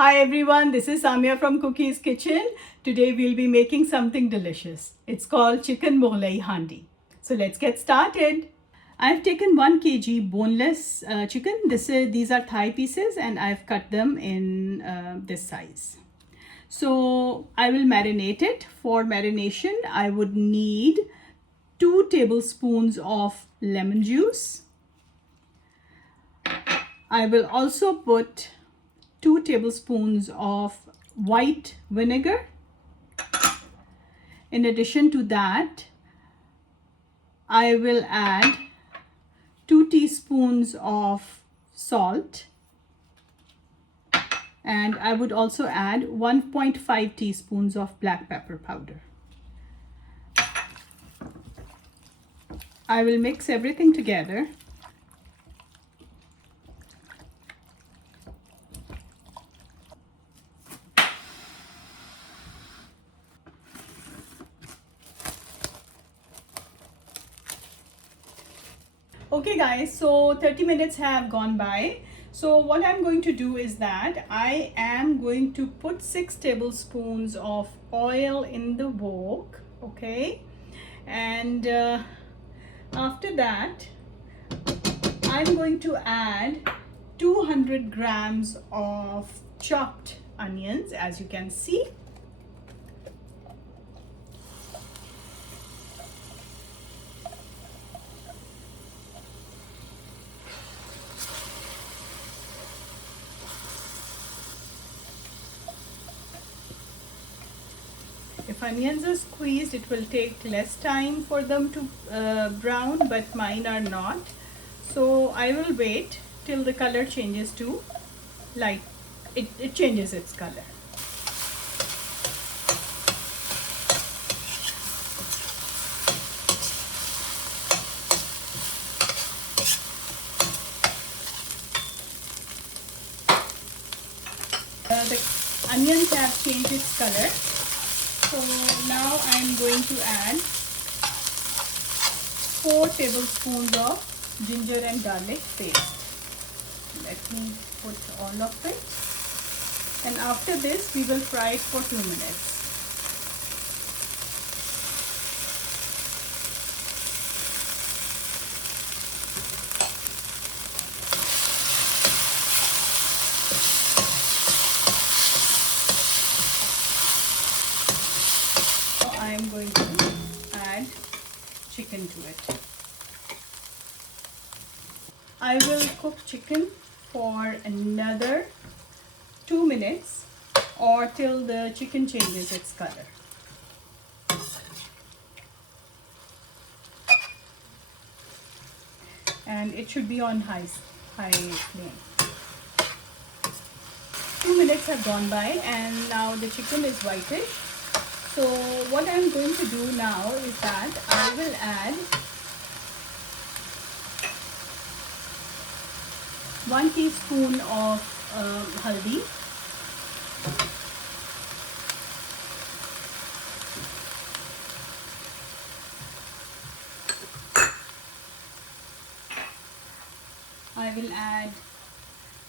Hi everyone, this is Samia from Cookie's Kitchen. Today we'll be making something delicious. It's called chicken Mughlai Handi. So let's get started. I've taken 1 kg boneless chicken. These are thigh pieces and I've cut them in this size. So I will marinate it. For marination, I would need 2 tablespoons of lemon juice. I will also put 2 tablespoons of white vinegar. In addition to that, I will add 2 teaspoons of salt, and I would also add 1.5 teaspoons of black pepper powder. I will mix everything together. Okay guys, so 30 minutes have gone by. So what I'm going to do is that I am going to put 6 tablespoons of oil in the wok, okay? And after that, I'm going to add 200 grams of chopped onions, as you can see. If onions are squeezed, it will take less time for them to brown, but mine are not. So I will wait till the color changes to light. It changes its color. The onions have changed its color. So now I am going to add 4 tablespoons of ginger and garlic paste. Let me put all of it. And after this, we will fry it for 2 minutes. I am going to add chicken to it. I will cook chicken for another 2 minutes or till the chicken changes its color. And it should be on high flame. 2 minutes have gone by and now the chicken is whitish. So what I'm going to do now is that I will add 1 teaspoon of haldi, I will add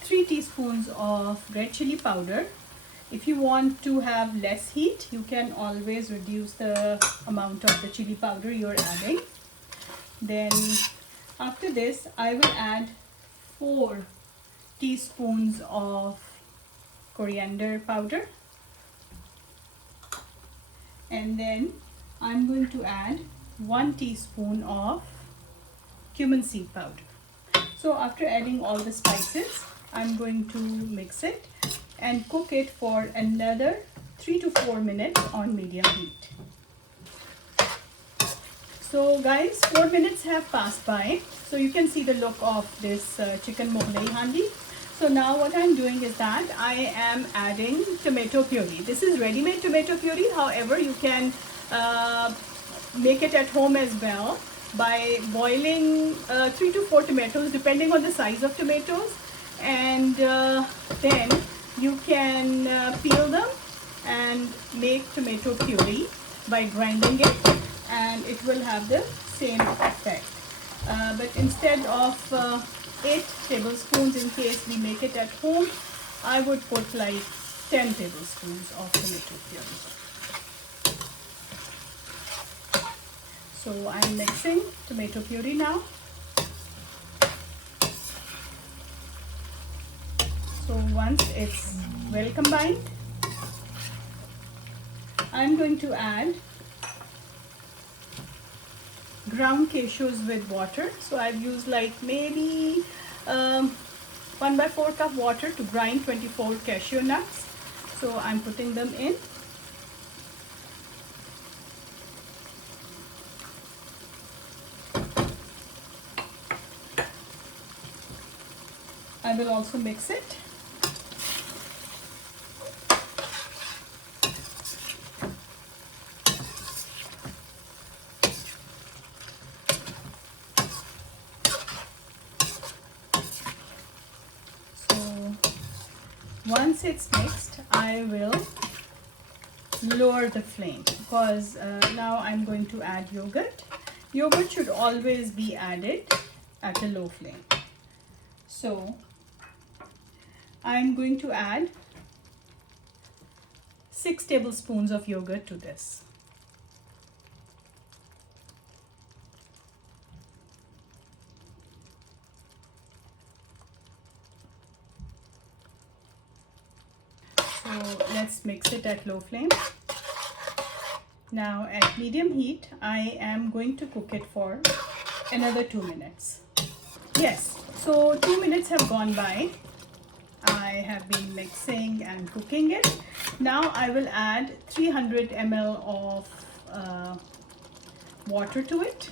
3 teaspoons of red chili powder. If you want to have less heat, you can always reduce the amount of the chili powder you're adding. Then after this, I will add 4 teaspoons of coriander powder. And then I'm going to add 1 teaspoon of cumin seed powder. So after adding all the spices, I'm going to mix it and cook it for another 3 to 4 minutes on medium heat. So guys, 4 minutes have passed by. So you can see the look of this chicken Mughlai Handi. So now what I'm doing is that I am adding tomato puree. This is ready-made tomato puree. However, you can make it at home as well by boiling 3 to 4 tomatoes depending on the size of tomatoes, and then you can peel them and make tomato puree by grinding it, and it will have the same effect. But instead of 8 tablespoons, in case we make it at home, I would put like 10 tablespoons of tomato puree. So I'm mixing tomato puree now. So once it's well combined, I'm going to add ground cashews with water. So I've used like maybe 1/4 cup water to grind 24 cashew nuts. So I'm putting them in. I will also mix it. Once it's mixed, I will lower the flame because now I'm going to add yogurt. Yogurt should always be added at a low flame. So I'm going to add 6 tablespoons of yogurt to this. So let's mix it at low flame. Now at medium heat, I am going to cook it for another 2 minutes. Yes, so 2 minutes have gone by. I have been mixing and cooking it. Now I will add 300 ml of water to it.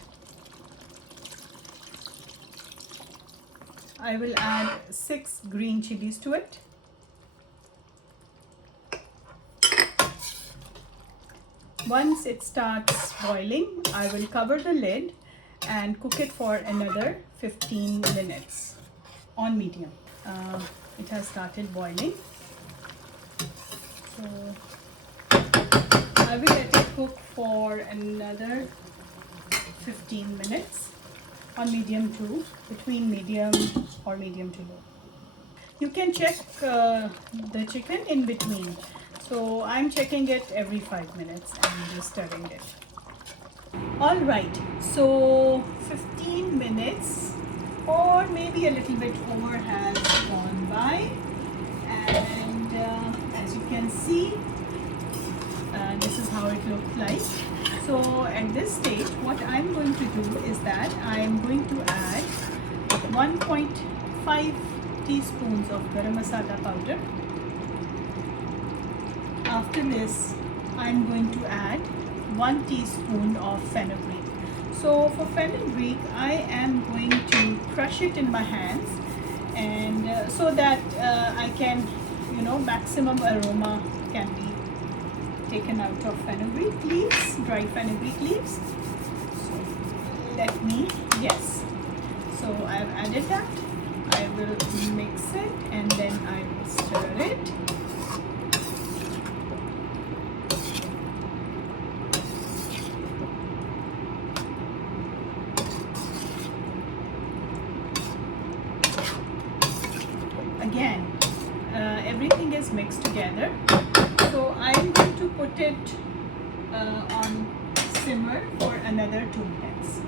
I will add 6 green chilies to it. Once it starts boiling, I will cover the lid and cook it for another 15 minutes on medium. It has started boiling. So I will let it cook for another 15 minutes on medium to between medium or medium to low. You can check the chicken in between. So I'm checking it every 5 minutes and just stirring it. Alright, so 15 minutes or maybe a little bit over has gone by, and as you can see, this is how it looked like. So at this stage, what I'm going to do is that I'm going to add 1.5 teaspoons of garam masala powder. After this, I'm going to add 1 teaspoon of fenugreek. So for fenugreek, I am going to crush it in my hands, and so that I can, maximum aroma can be taken out of fenugreek leaves, dry fenugreek leaves. So let me, yes. So I've added that. I will mix it and then I will stir it. Again, everything is mixed together, so I'm going to put it on simmer for another 2 minutes.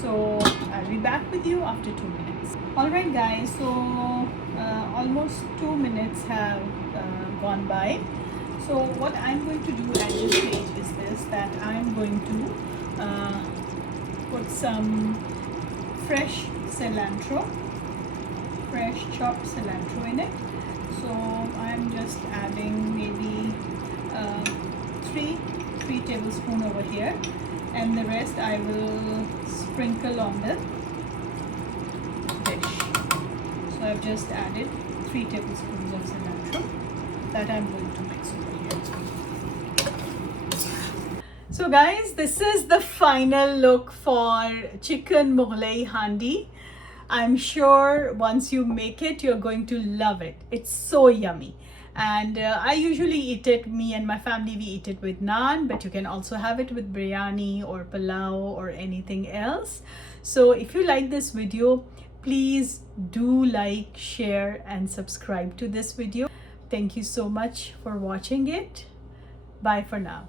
So I'll be back with you after 2 minutes. Alright guys, so almost 2 minutes have gone by. So what I'm going to do at this stage is this, that I'm going to put some fresh chopped cilantro in it. So I'm just adding maybe 3 tablespoons over here, and the rest I will sprinkle on the dish. So I've just added 3 tablespoons of cilantro that I'm going to mix over here. So guys, this is the final look for chicken Mughlai handi. I'm sure once you make it, you're going to love it. It's so yummy. And I usually eat it, me and my family, we eat it with naan, but you can also have it with biryani or pulao or anything else. So if you like this video, Please do like, share and subscribe to this video. Thank you so much for watching it. Bye for now.